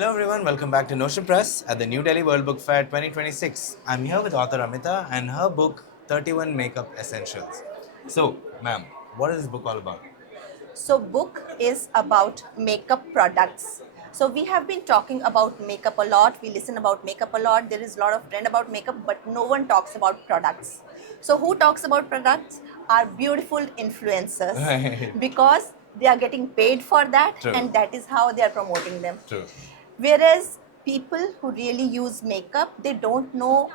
Hello everyone, welcome back to Notion Press at the New Delhi World Book Fair 2026. I'm here with author Amita and her book 31 Makeup Essentials. So, ma'am, what is this book all about? So book is about makeup products. So we have been talking about makeup a lot. We listen about makeup a lot. There is a lot of trend about makeup, but no one talks about products. So who talks about products? Are beautiful influencers Right. because they are getting paid for that, True. and that is how they are promoting them. True. Whereas people who really use makeup, they don't know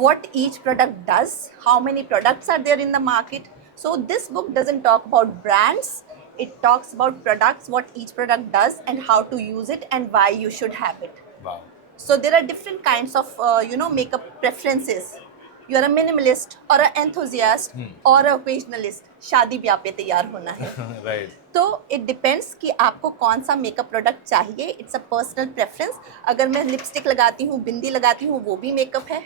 what each product does, how many products are there in the market. So this book doesn't talk about brands, it talks about products, what each product does and how to use it and why you should have it. Wow. So there are different kinds of makeup preferences. You are a minimalist or an enthusiast or a occasionalist. शादी ब्याह पे तैयार होना है. Right. तो it depends कि आपको कौन सा मेकअप प्रोडक्ट चाहिए. It's a personal preference. अगर मैं लिपस्टिक लगाती हूँ, बिंदी लगाती हूँ, वो भी मेकअप है.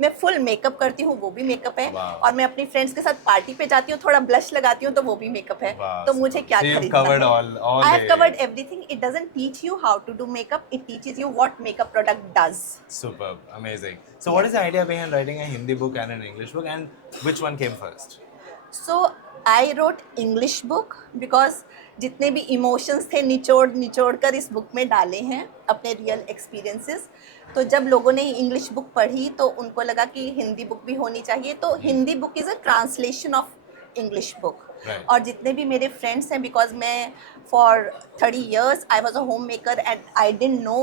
मैं फुल मेकअप करती हूँ, वो भी मेकअप है. Wow. और मैं अपनी फ्रेंड्स के साथ पार्टी पे जाती हूँ, थोड़ा ब्लश लगाती हूँ, तो वो भी मेकअप है. Wow, तो मुझे क्या so you've खरीदना covered है? all I have the- covered everything. It doesn't teach you how to do makeup. It teaches you what makeup product does. Superb, amazing. So, what is the idea behind writing a Hindi book and an English book, and which one came first? So I wrote English book because जितने भी इमोशंस थे निचोड़ निचोड़ कर इस बुक में डाले हैं, अपने रियल एक्सपीरियंसेस. तो जब लोगों ने इंग्लिश बुक पढ़ी तो उनको लगा कि हिंदी बुक भी होनी चाहिए. तो Hindi book is a translation of English book. Right. और जितने भी मेरे फ्रेंड्स हैं, बिकॉज मैं फॉर 30 years I was a home maker and I didn't know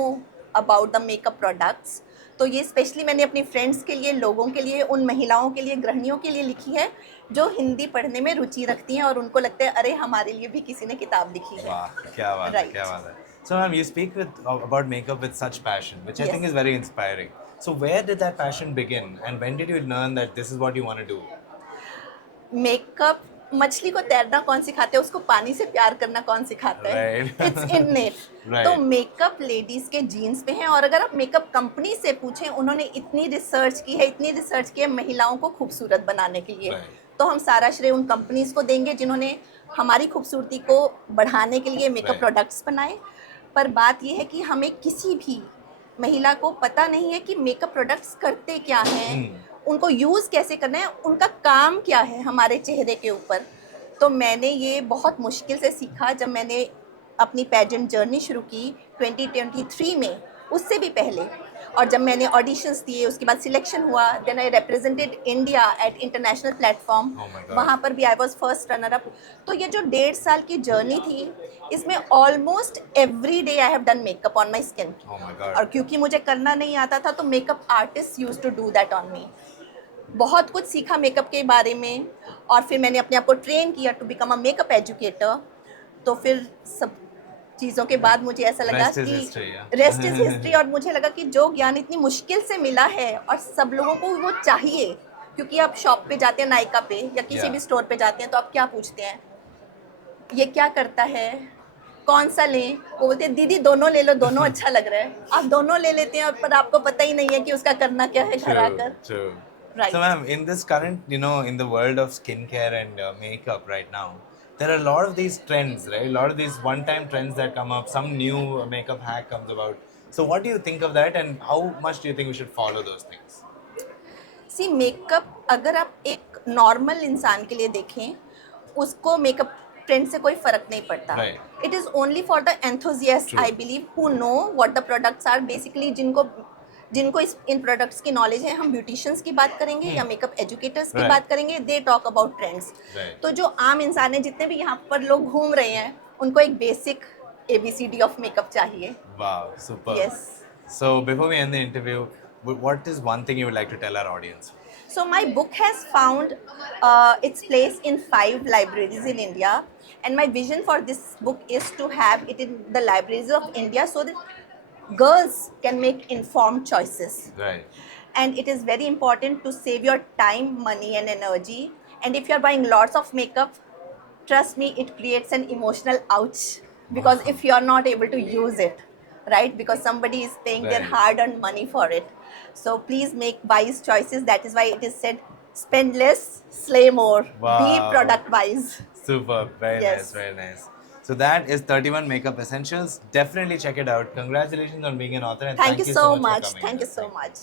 about the makeup products. तो ये स्पेशली मैंने अपनी फ्रेंड्स के लिए, लोगों के लिए, उन महिलाओं के लिए, गृहिणियों के लिए लिखी है जो हिंदी पढ़ने में रुचि रखती हैं और उनको लगता है अरे हमारे लिए भी किसी ने किताब लिखी है. Wow, क्या बात है, Right. क्या बात है. So, ma'am, you speak about makeup with such passion, which I Yes. think is very inspiring. So, where did that passion begin, and when did you learn that this is what you want to do? Makeup, मछली को तैरना कौन सिखाता है, उसको पानी से प्यार करना कौन सिखाता है? Right. It's innate. Right. तो मेकअप लेडीज के जीन्स में है. और अगर आप मेकअप कंपनी से पूछें, उन्होंने इतनी रिसर्च की है, इतनी रिसर्च की है महिलाओं को खूबसूरत बनाने के लिए. Right. तो हम सारा श्रेय उन कंपनीज को देंगे जिन्होंने हमारी खूबसूरती को बढ़ाने के लिए मेकअप Right. प्रोडक्ट्स बनाए. पर बात यह है कि हमें किसी भी महिला को पता नहीं है कि मेकअप प्रोडक्ट्स करते क्या हैं, उनको यूज़ कैसे करना है, उनका काम क्या है हमारे चेहरे के ऊपर. तो मैंने ये बहुत मुश्किल से सीखा जब मैंने अपनी पेजेंट जर्नी शुरू की 2023 में, उससे भी पहले. और जब मैंने ऑडिशंस दिए, उसके बाद सिलेक्शन हुआ, then I represented India at international platform. Oh my God. वहाँ पर भी I was first runner up. तो ये जो 1.5 साल की जर्नी थी, इसमें almost every day I have done makeup on my skin. Oh my God. और क्योंकि मुझे करना नहीं आता था, तो makeup artist use to do that on me. बहुत कुछ सीखा मेकअप के बारे में. और फिर मैंने अपने आप को ट्रेन किया to become a makeup educator. तो फिर सब चीज़ों के बाद मुझे ऐसा लगा Rest is कि history, yeah. Rest is history. और मुझे लगा कि जो ज्ञान इतनी मुश्किल से मिला है और सब लोगों को वो चाहिए, क्योंकि आप शॉप पे जाते हैं, नायका पे या किसी Yeah. भी स्टोर पे जाते हैं, तो आप क्या पूछते हैं, ये क्या करता है, कौन सा लें. वो बोलते हैं दीदी दोनों ले लो, दोनों अच्छा लग रहा है. आप दोनों ले लेते हैं, और पर आपको पता ही नहीं है कि उसका करना क्या है घर True, आकर. true. Right. So, ma'am, in this current, in the world of skincare and makeup right now, there are a lot of these trends, right? A lot of these one-time trends that come up. Some new makeup hack comes about. So, what do you think of that, and how much do you think we should follow those things? See makeup, अगर आप एक नॉर्मल इंसान के लिए देखें, उसको makeup trend से कोई फर्क नहीं पड़ता. Right. It is only for the enthusiast, True. I believe, who know what the products are. Basically जिनको जिनको इन प्रोडक्ट्स की नॉलेज है. हम ब्यूटिशियंस की बात करेंगे या मेकअप एजुकेटर्स की Right. बात करेंगे, they talk about trends. Right. तो जो आम इंसान है, जितने भी यहाँ पर लोग घूम रहे हैं, उनको एक बेसिक ABCD ऑफ मेकअप चाहिए. Wow, super. Yes. So, before we end the interview, what is one thing you would like to tell our audience? So my book has found its place in 5 libraries in India, and my vision for this book is to have it in the libraries of India so that girls can make informed choices. Right. And it is very important to save your time, money and energy. And if you are buying lots of makeup, trust me, it creates an emotional ouch, because if you are not able to use it, right, because somebody is paying their Right. hard-earned money for it. So please make wise choices. That is why it is said, spend less, slay more. Be Wow. product wise. Super, very Yes. nice, very nice. So that is 31 Makeup Essentials. Definitely check it out. Congratulations on being an author and Thank you so for much. coming. Thank here. you so much.